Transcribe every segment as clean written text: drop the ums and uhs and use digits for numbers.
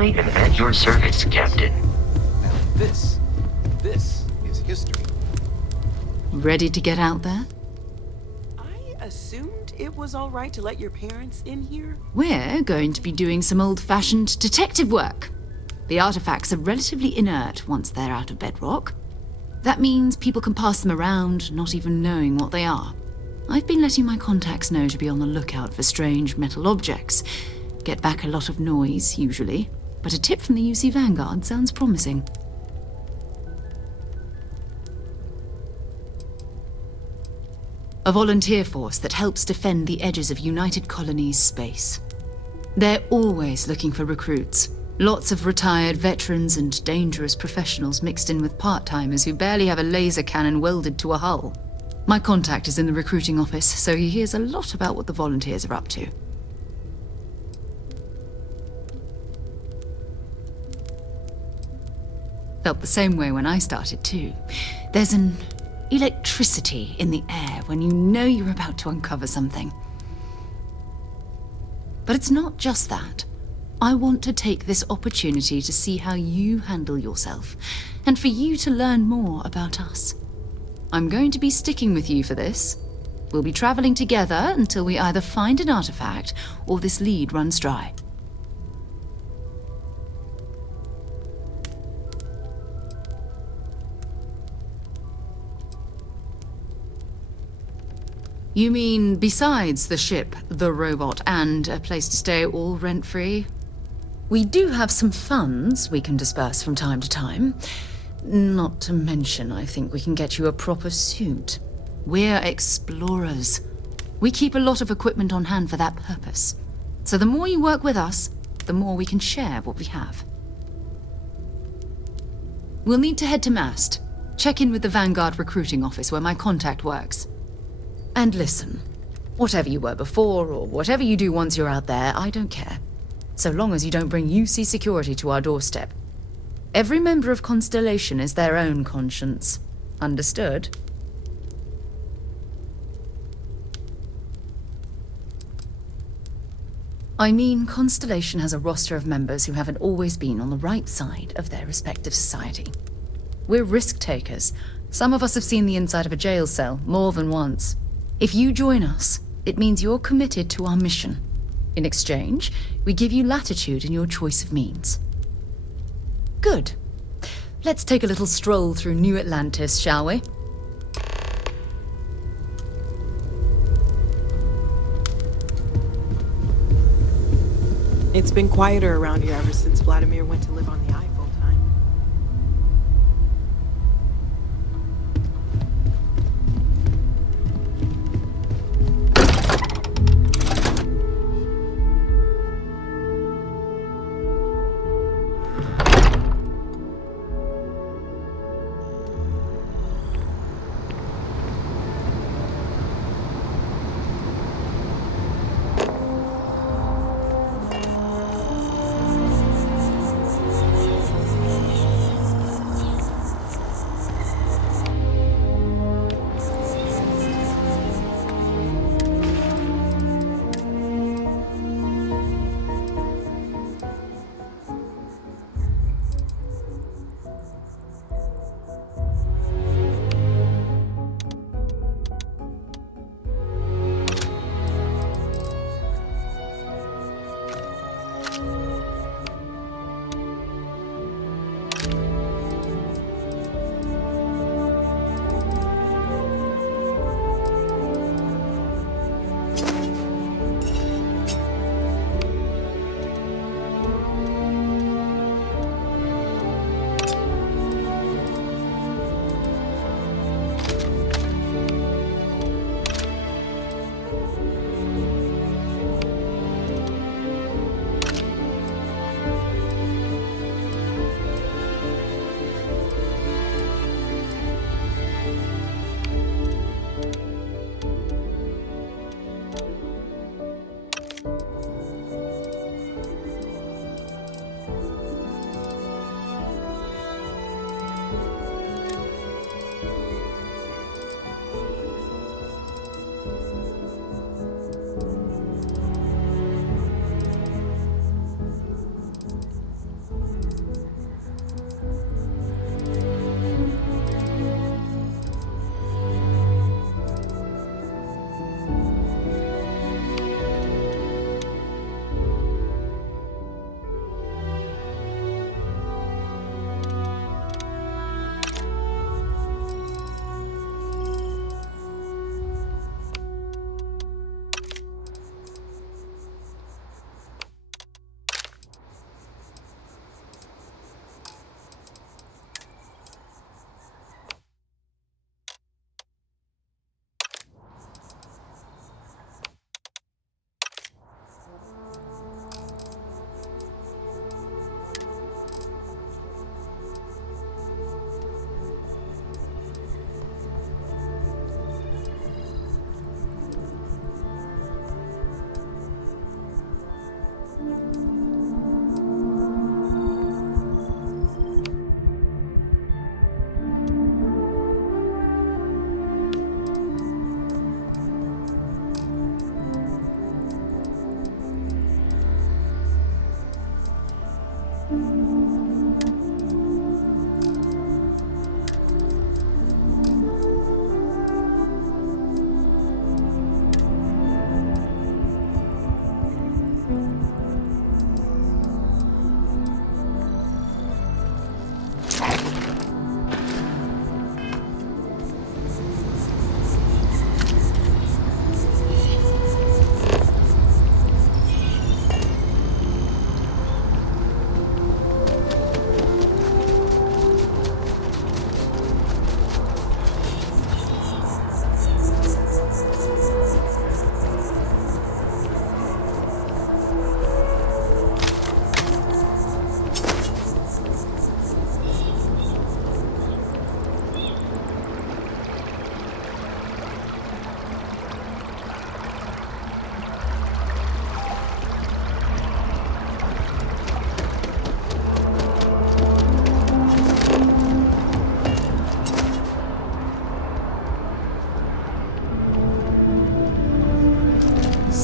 I am at your service, Captain. Now this is history. Ready to get out there? I assumed it was all right to let your parents in here. We're going to be doing some old-fashioned detective work. The artifacts are relatively inert once they're out of bedrock. That means people can pass them around, not even knowing what they are. I've been letting my contacts know to be on the lookout for strange metal objects. Get back a lot of noise, usually, but a tip from the UC Vanguard sounds promising. A volunteer force that helps defend the edges of United Colonies space. They're always looking for recruits. Lots of retired veterans and dangerous professionals mixed in with part-timers who barely have a laser cannon welded to a hull. My contact is in the recruiting office, so he hears a lot about what the volunteers are up to. Felt the same way when I started too. There's an electricity in the air when you know you're about to uncover something. But it's not just that. I want to take this opportunity to see how you handle yourself, and for you to learn more about us. I'm going to be sticking with you for this. We'll be traveling together until we either find an artifact or this lead runs dry. You mean besides the ship, the robot, and a place to stay all rent-free? We do have some funds we can disperse from time to time. Not to mention, I think we can get you a proper suit. We're explorers. We keep a lot of equipment on hand for that purpose. So the more you work with us, the more we can share what we have. We'll need to head to Mast. Check in with the Vanguard recruiting office where my contact works. And listen, whatever you were before, or whatever you do once you're out there, I don't care. So long as you don't bring UC security to our doorstep. Every member of Constellation is their own conscience. Understood? I mean, Constellation has a roster of members who haven't always been on the right side of their respective society. We're risk-takers. Some of us have seen the inside of a jail cell more than once. If you join us, it means you're committed to our mission. In exchange, we give you latitude in your choice of means. Good. Let's take a little stroll through New Atlantis, shall we? It's been quieter around here ever since Vladimir went to live on the Eye full-time.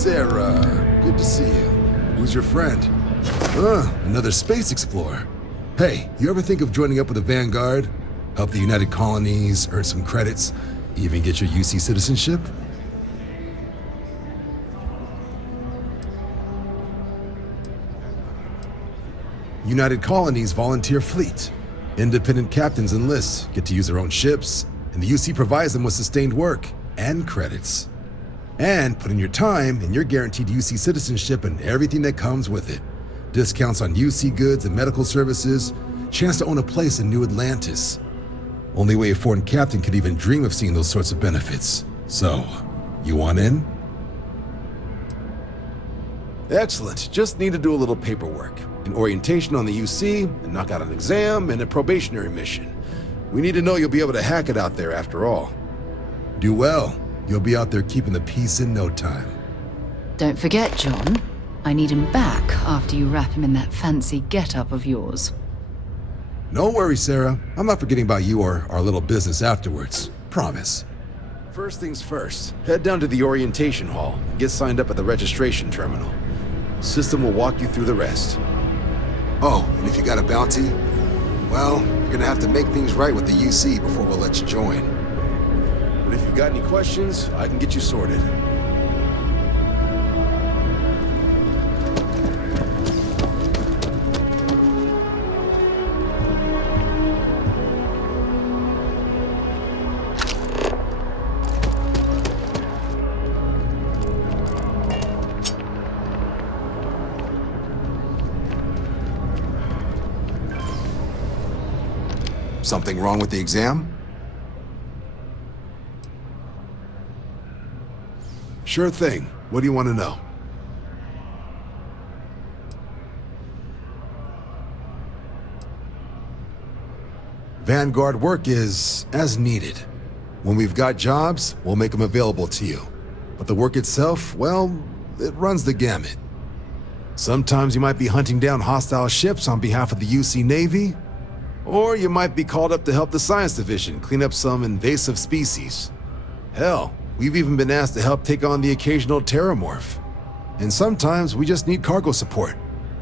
Sarah, good to see you. Who's your friend? Another space explorer. Hey, you ever think of joining up with the Vanguard? Help the United Colonies, earn some credits, even get your UC citizenship? United Colonies volunteer fleet. Independent captains enlist, get to use their own ships, and the UC provides them with sustained work and credits. And put in your time, and you're guaranteed UC citizenship and everything that comes with it. Discounts on UC goods and medical services, chance to own a place in New Atlantis. Only way a foreign captain could even dream of seeing those sorts of benefits. So, you want in? Excellent. Just need to do a little paperwork. An orientation on the UC, and knock out an exam, and a probationary mission. We need to know you'll be able to hack it out there after all. Do well. You'll be out there keeping the peace in no time. Don't forget, John. I need him back after you wrap him in that fancy get-up of yours. No worries, Sarah. I'm not forgetting about you or our little business afterwards. Promise. First things first, head down to the orientation hall and get signed up at the registration terminal. System will walk you through the rest. Oh, and if you got a bounty, well, you're gonna have to make things right with the UC before we'll let you join. But if you've got any questions, I can get you sorted. Something wrong with the exam? Sure thing. What do you want to know? Vanguard work is as needed. When we've got jobs, we'll make them available to you. But the work itself, well, it runs the gamut. Sometimes you might be hunting down hostile ships on behalf of the UC Navy, or you might be called up to help the Science Division clean up some invasive species. Hell, we've even been asked to help take on the occasional terramorph. And sometimes we just need cargo support.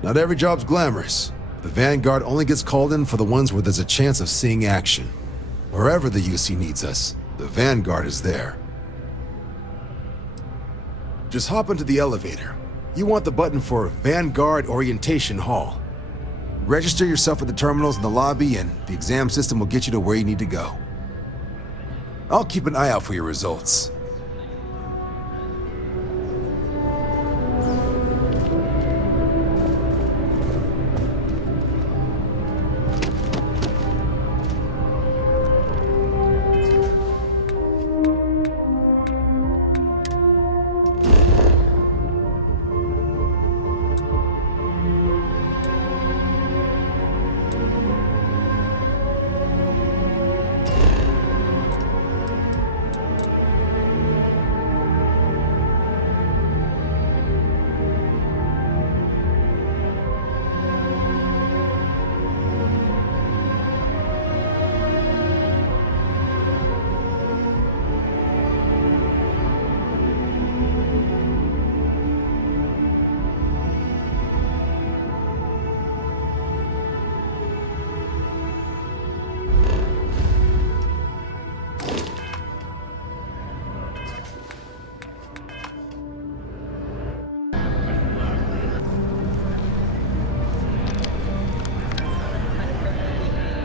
Not every job's glamorous. The Vanguard only gets called in for the ones where there's a chance of seeing action. Wherever the UC needs us, the Vanguard is there. Just hop into the elevator. You want the button for Vanguard Orientation Hall. Register yourself at the terminals in the lobby and the exam system will get you to where you need to go. I'll keep an eye out for your results.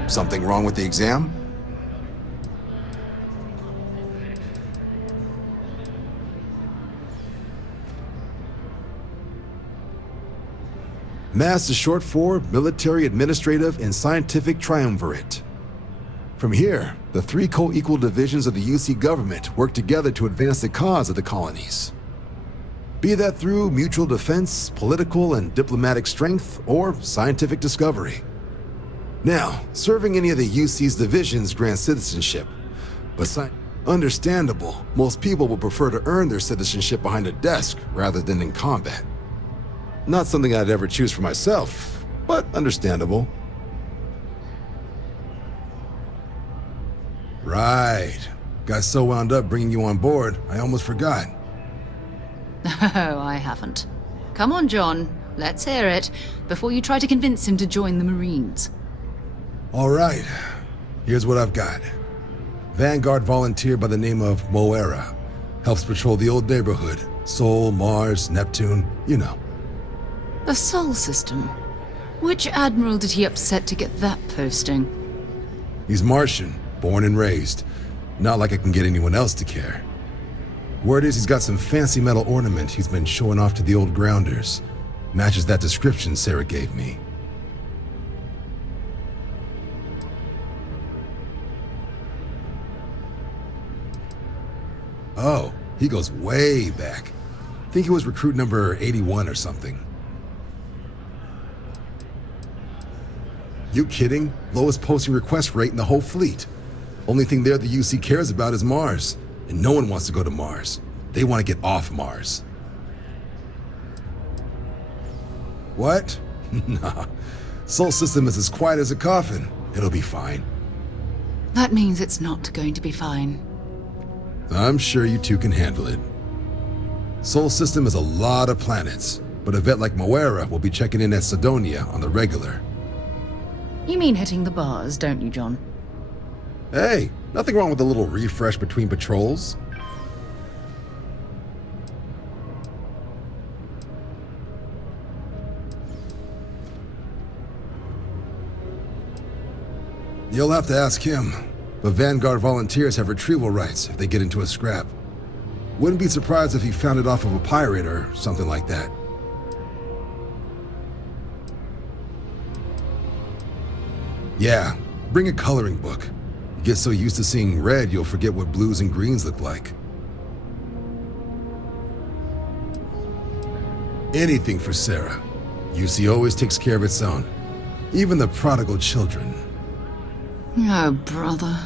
Something wrong with the exam? MASS is short for Military, Administrative, and Scientific Triumvirate. From here, the three co-equal divisions of the UC government work together to advance the cause of the colonies. Be that through mutual defense, political and diplomatic strength, or scientific discovery. Now, serving any of the UC's divisions grants citizenship, but understandable, most people would prefer to earn their citizenship behind a desk rather than in combat. Not something I'd ever choose for myself, but understandable. Right. Got so wound up bringing you on board, I almost forgot. Oh, I haven't. Come on, John. Let's hear it, before you try to convince him to join the Marines. All right. Here's what I've got. Vanguard volunteer by the name of Moera. Helps patrol the old neighborhood. Sol, Mars, Neptune, you know. The Sol system. Which admiral did he upset to get that posting? He's Martian, born and raised. Not like I can get anyone else to care. Word is he's got some fancy metal ornament he's been showing off to the old grounders. Matches that description Sarah gave me. Oh, he goes way back. Think he was recruit number 81 or something. You kidding? Lowest posting request rate in the whole fleet. Only thing there the UC cares about is Mars. And no one wants to go to Mars. They want to get off Mars. What? Nah. Sol system is as quiet as a coffin. It'll be fine. That means it's not going to be fine. I'm sure you two can handle it. Sol system is a lot of planets, but a vet like Moera will be checking in at Sidonia on the regular. You mean hitting the bars, don't you, John? Hey, nothing wrong with a little refresh between patrols. You'll have to ask him, but Vanguard volunteers have retrieval rights if they get into a scrap. Wouldn't be surprised if he found it off of a pirate or something like that. Yeah, bring a coloring book. You get so used to seeing red, you'll forget what blues and greens look like. Anything for Sarah. UC always takes care of its own. Even the prodigal children. Oh, brother.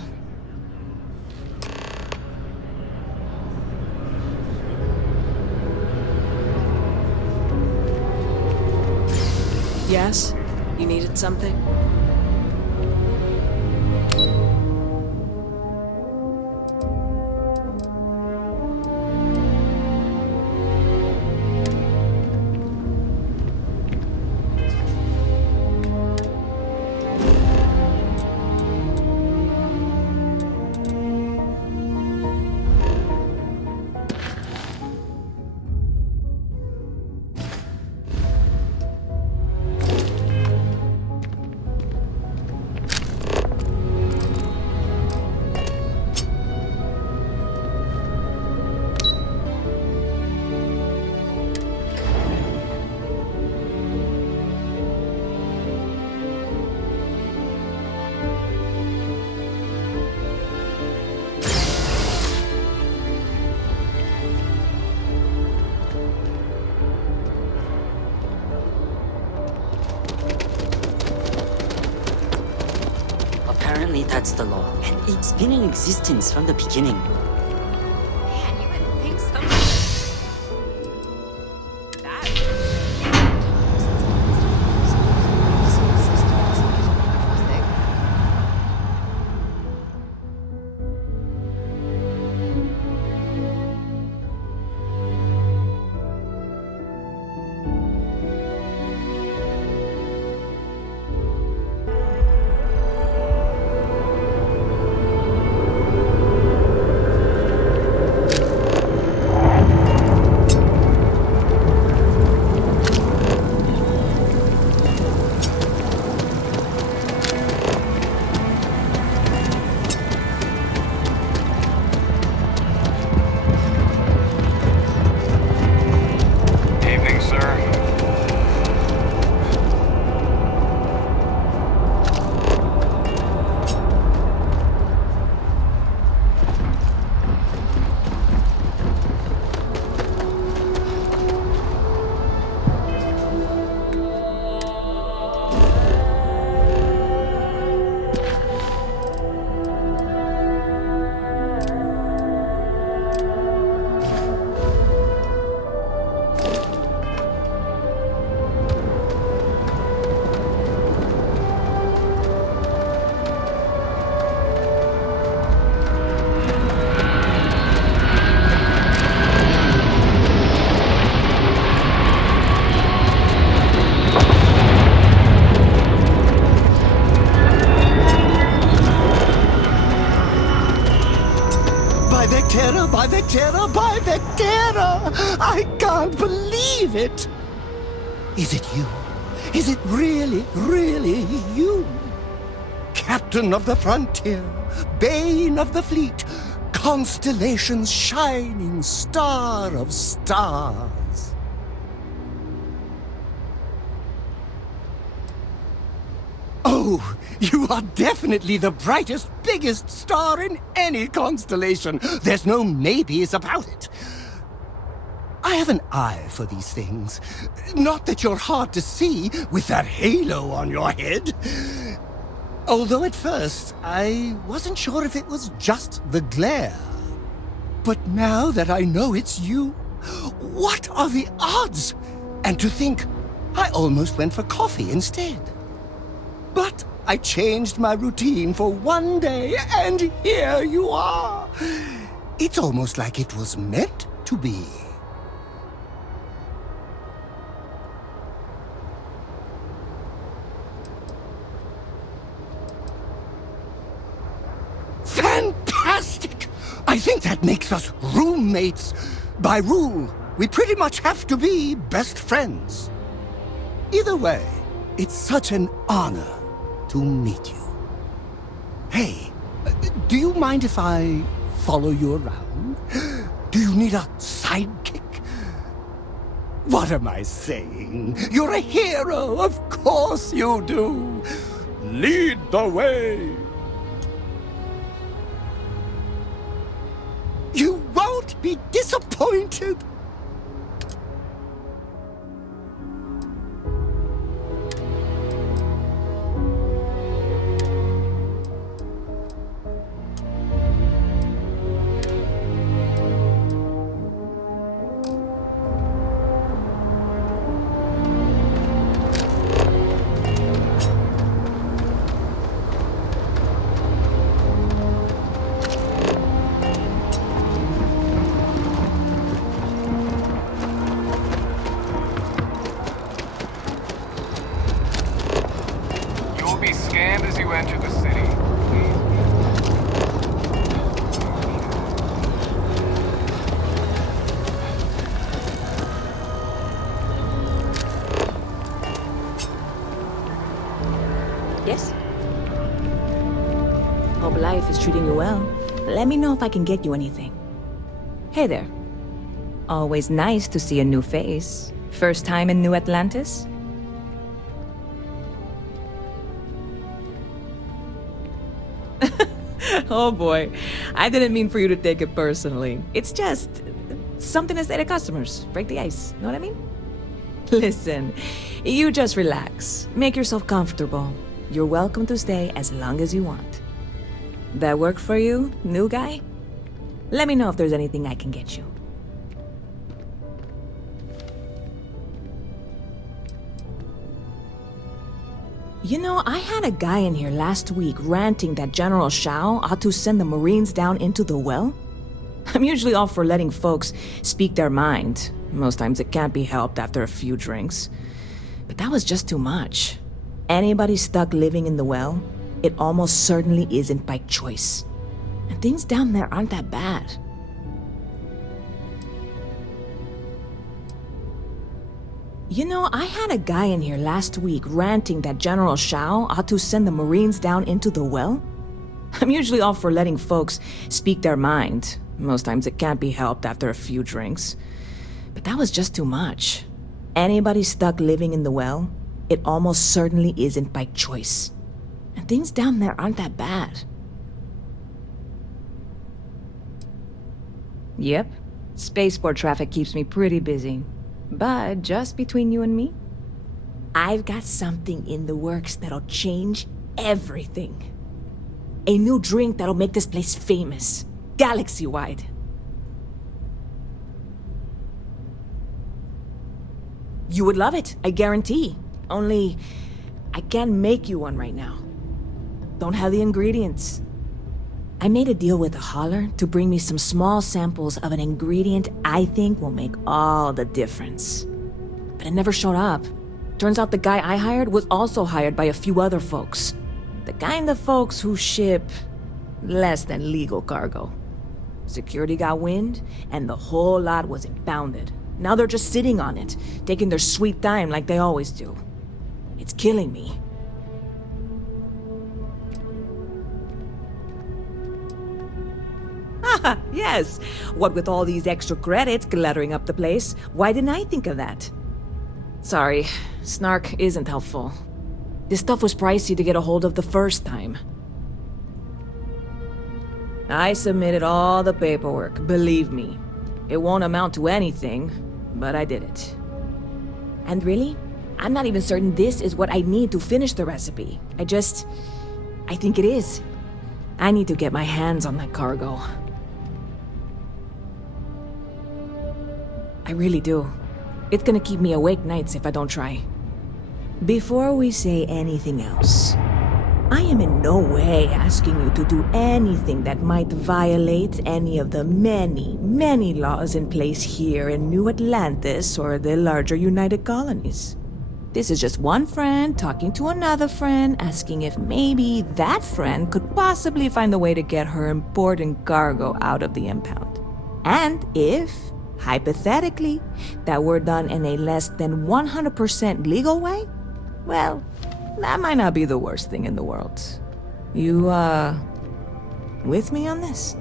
Yes? You needed something? Apparently that's the law, and it's been in existence from the beginning. Man, you wouldn't think so. That. Vectera, by Vectera, by Vectera! I can't believe it! Is it you? Is it really, really you? Captain of the frontier, bane of the fleet, constellation's shining star of stars. Oh, you are definitely the brightest, biggest star in any constellation. There's no maybes about it. I have an eye for these things. Not that you're hard to see with that halo on your head. Although at first, I wasn't sure if it was just the glare. But now that I know it's you, what are the odds? And to think, I almost went for coffee instead. But I changed my routine for one day, and here you are. It's almost like it was meant to be. Fantastic! I think that makes us roommates. By rule, we pretty much have to be best friends. Either way, it's such an honor to meet you. Hey, do you mind if I follow you around? Do you need a sidekick? What am I saying? You're a hero, of course you do. Lead the way. You won't be disappointed. Yes? Hope life is treating you well. Let me know if I can get you anything. Hey there. Always nice to see a new face. First time in New Atlantis? Oh boy, I didn't mean for you to take it personally. It's just something to say to customers. Break the ice, know what I mean? Listen, you just relax. Make yourself comfortable. You're welcome to stay as long as you want. That work for you, new guy? Let me know if there's anything I can get you. You know, I had a guy in here last week ranting that General Shao ought to send the Marines down into the well. I'm usually all for letting folks speak their mind. Most times it can't be helped after a few drinks. But that was just too much. Anybody stuck living in the well, it almost certainly isn't by choice. And things down there aren't that bad. You know, I had a guy in here last week ranting that General Shao ought to send the Marines down into the well. I'm usually all for letting folks speak their mind. Most times it can't be helped after a few drinks. But that was just too much. Anybody stuck living in the well, it almost certainly isn't by choice. And things down there aren't that bad. Yep. Spaceport traffic keeps me pretty busy. But just between you and me, I've got something in the works that'll change everything. A new drink that'll make this place famous, galaxy-wide. You would love it, I guarantee. Only, I can't make you one right now. Don't have the ingredients. I made a deal with a hauler to bring me some small samples of an ingredient I think will make all the difference. But it never showed up. Turns out the guy I hired was also hired by a few other folks. The kind of folks who ship less than legal cargo. Security got wind, and the whole lot was impounded. Now they're just sitting on it, taking their sweet time like they always do. It's killing me. Haha, yes! What with all these extra credits cluttering up the place, why didn't I think of that? Sorry, snark isn't helpful. This stuff was pricey to get a hold of the first time. I submitted all the paperwork, believe me. It won't amount to anything, but I did it. And really, I'm not even certain this is what I need to finish the recipe. I think it is. I need to get my hands on that cargo. I really do. It's gonna keep me awake nights if I don't try. Before we say anything else, I am in no way asking you to do anything that might violate any of the many, many laws in place here in New Atlantis or the larger United Colonies. This is just one friend talking to another friend, asking if maybe that friend could possibly find a way to get her important cargo out of the impound. And if, hypothetically, that were done in a less than 100% legal way, well, that might not be the worst thing in the world. You, with me on this?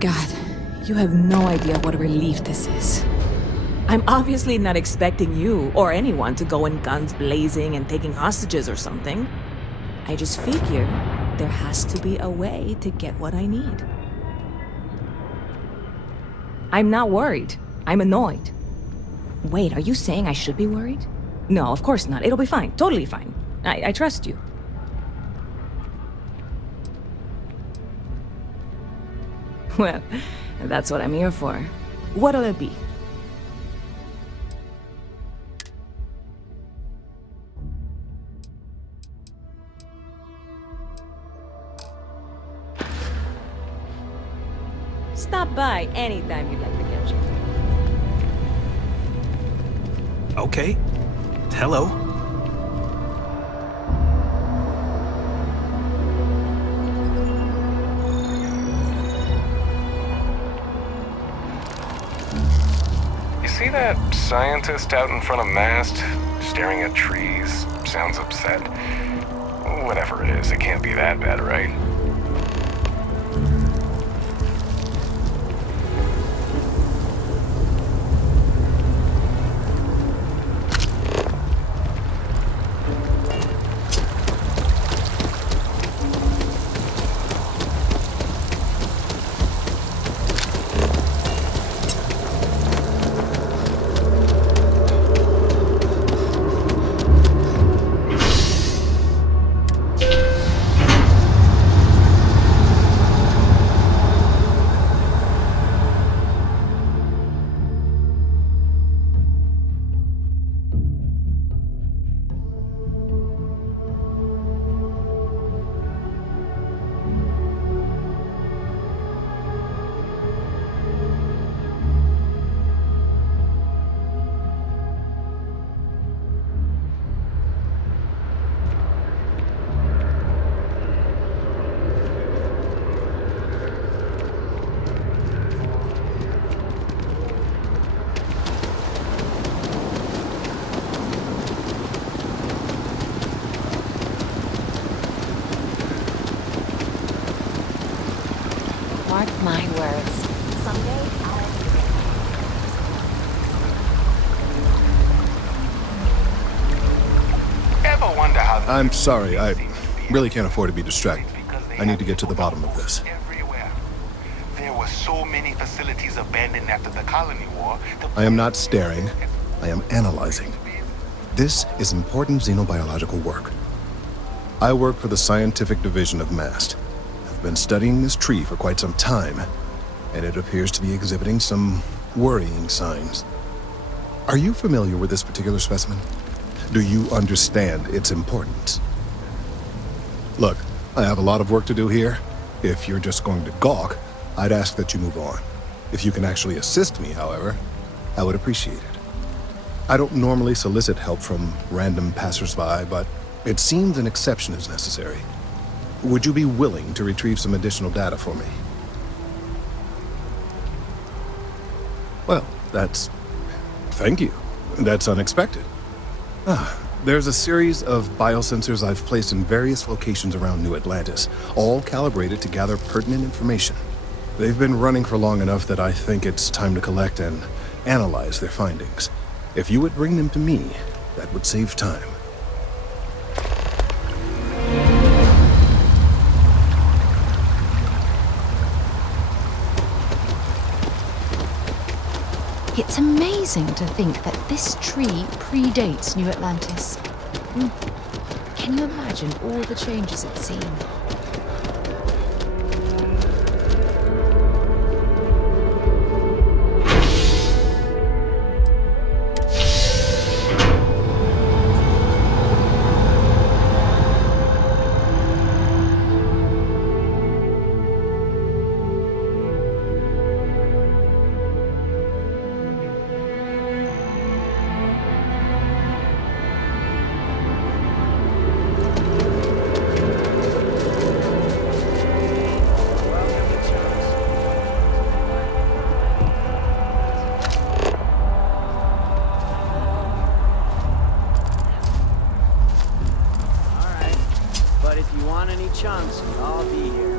God, you have no idea what a relief this is. I'm obviously not expecting you or anyone to go in guns blazing and taking hostages or something. I just figure there has to be a way to get what I need. I'm not worried. I'm annoyed. Wait, are you saying I should be worried? No, of course not. It'll be fine. Totally fine. I trust you. Well, that's what I'm here for. What'll it be? Stop by anytime you'd like to catch it. Okay. Hello. You see that scientist out in front of mast, staring at trees? Sounds upset. Whatever it is, it can't be that bad, right? Mark my words. Someday I'll... Ever wonder how... I'm sorry, I really can't afford to be distracted. I need to get to the bottom of this. Everywhere. There were so many facilities abandoned after the colony war. I am not staring. I am analyzing. This is important xenobiological work. I work for the scientific division of MAST. I've been studying this tree for quite some time, and it appears to be exhibiting some worrying signs. Are you familiar with this particular specimen? Do you understand its importance? Look, I have a lot of work to do here. If you're just going to gawk, I'd ask that you move on. If you can actually assist me, however, I would appreciate it. I don't normally solicit help from random passersby, but it seems an exception is necessary. Would you be willing to retrieve some additional data for me? Well, thank you. That's unexpected. There's a series of biosensors I've placed in various locations around New Atlantis, all calibrated to gather pertinent information. They've been running for long enough that I think it's time to collect and analyze their findings. If you would bring them to me, that would save time. It's amazing to think that this tree predates New Atlantis. Can you imagine all the changes it's seen? Chunks, I'll be here.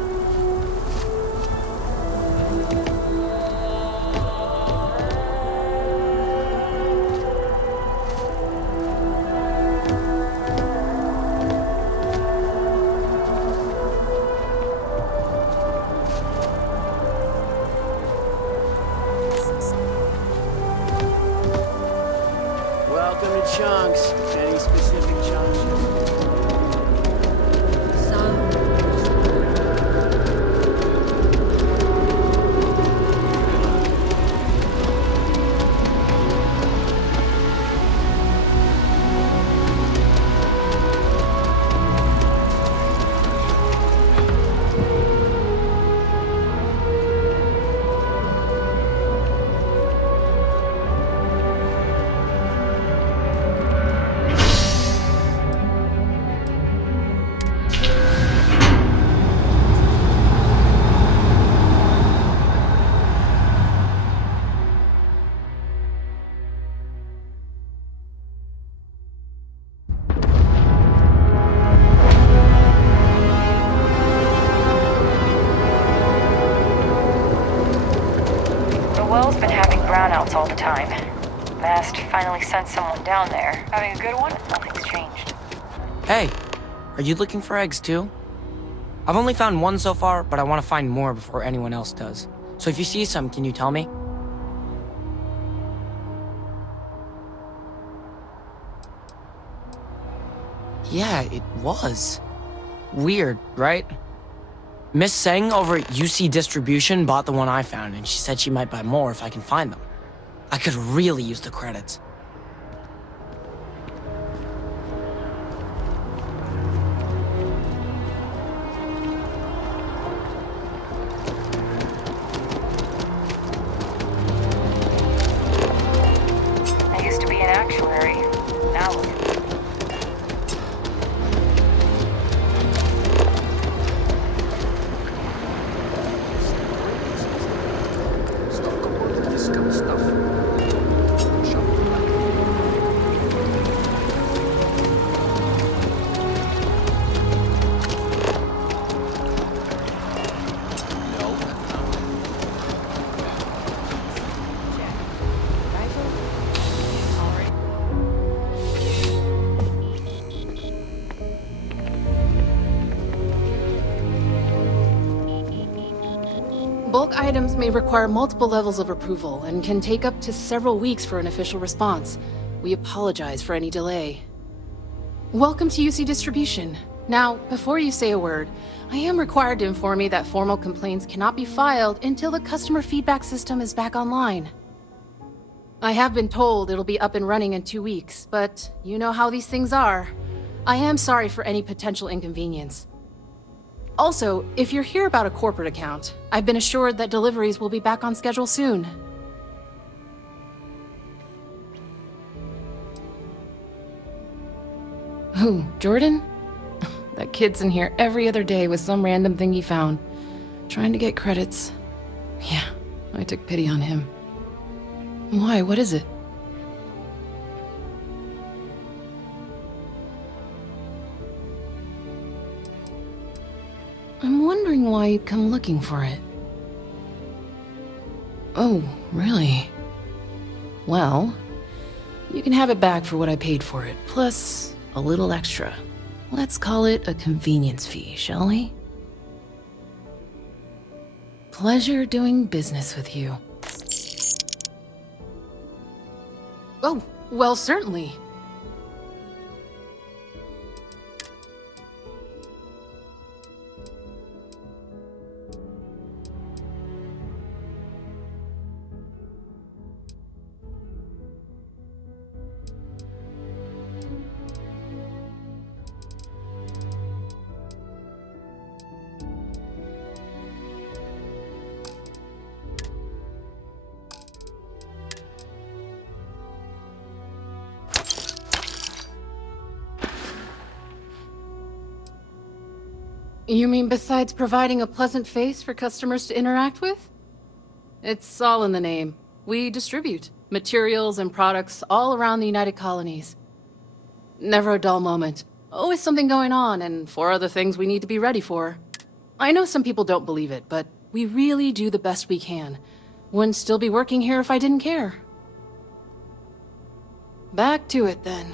Welcome to Chunks. Any specific challenges? brownouts all the time. Mast finally sent someone down there. Having a good one? Nothing's changed. Hey, are you looking for eggs too? I've only found one so far, but I want to find more before anyone else does. So if you see some, can you tell me? Yeah, it was. Weird, right? Miss Seng over at UC Distribution bought the one I found, and she said she might buy more if I can find them. I could really use the credits. I used to be an actuary. Now look. Bulk items may require multiple levels of approval and can take up to several weeks for an official response. We apologize for any delay. Welcome to UC Distribution. Now, before you say a word, I am required to inform you that formal complaints cannot be filed until the customer feedback system is back online. I have been told it'll be up and running in 2 weeks, but you know how these things are. I am sorry for any potential inconvenience. Also, if you're here about a corporate account, I've been assured that deliveries will be back on schedule soon. Who, Jordan? That kid's in here every other day with some random thing he found, trying to get credits. Yeah, I took pity on him. Why? What is it? I'm wondering why you'd come looking for it. Oh, really? Well, you can have it back for what I paid for it, plus a little extra. Let's call it a convenience fee, shall we? Pleasure doing business with you. Oh, well, certainly. You mean besides providing a pleasant face for customers to interact with? It's all in the name. We distribute materials and products all around the United Colonies. Never a dull moment. Always something going on, and 4 other things we need to be ready for. I know some people don't believe it, but we really do the best we can. Wouldn't still be working here if I didn't care. Back to it, then.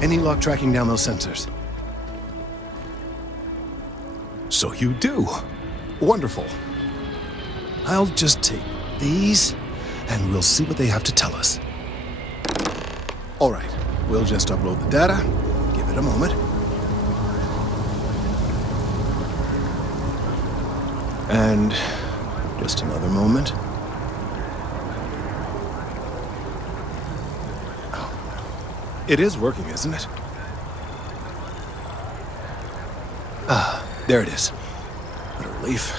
Any luck tracking down those sensors? So you do. Wonderful. I'll just take these, and we'll see what they have to tell us. All right, we'll just upload the data. Give it a moment. And just another moment. Oh. It is working, isn't it? Ah, there it is. What a relief.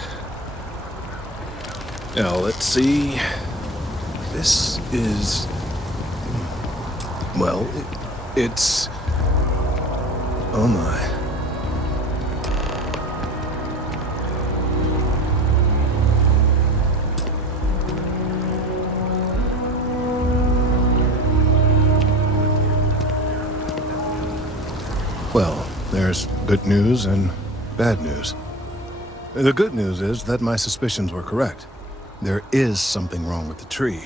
Now, let's see. This is... Well, it's... Oh my. Well, there's good news and bad news. The good news is that my suspicions were correct. There is something wrong with the tree.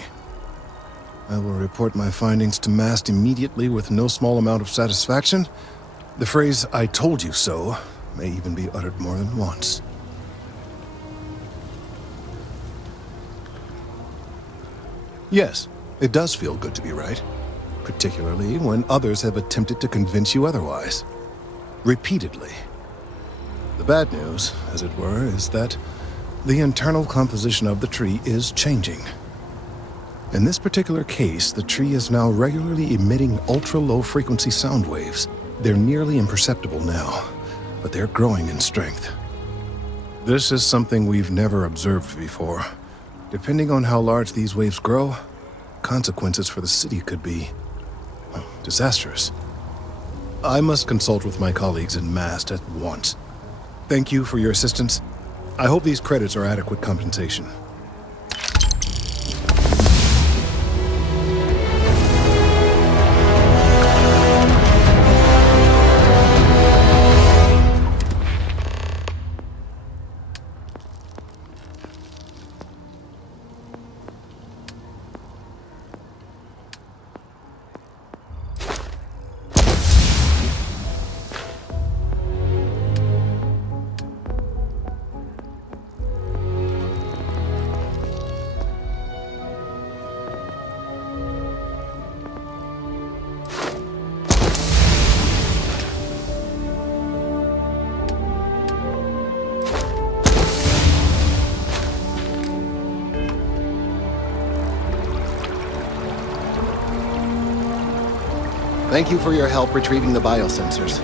I will report my findings to Mast immediately with no small amount of satisfaction. The phrase, "I told you so," may even be uttered more than once. Yes, it does feel good to be right, particularly when others have attempted to convince you otherwise. Repeatedly. The bad news, as it were, is that the internal composition of the tree is changing. In this particular case, the tree is now regularly emitting ultra-low frequency sound waves. They're nearly imperceptible now, but they're growing in strength. This is something we've never observed before. Depending on how large these waves grow, consequences for the city could be disastrous. I must consult with my colleagues in Mast at once. Thank you for your assistance. I hope these credits are adequate compensation. Thank you for your help retrieving the biosensors.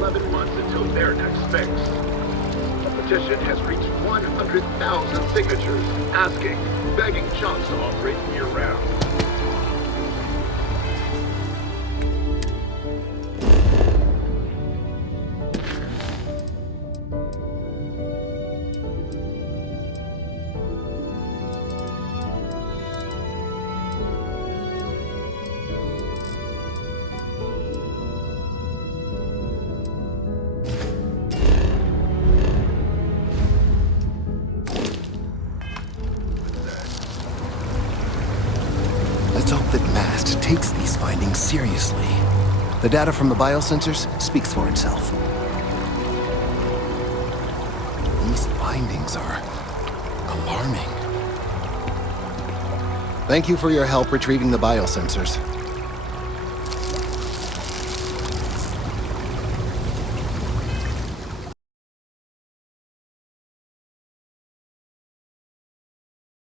Until their next fix. The petition has reached 100,000 signatures, asking, begging Chunks to operate year-round. Let's hope that Mast takes these findings seriously. The data from the biosensors speaks for itself. These findings are alarming. Thank you for your help retrieving the biosensors.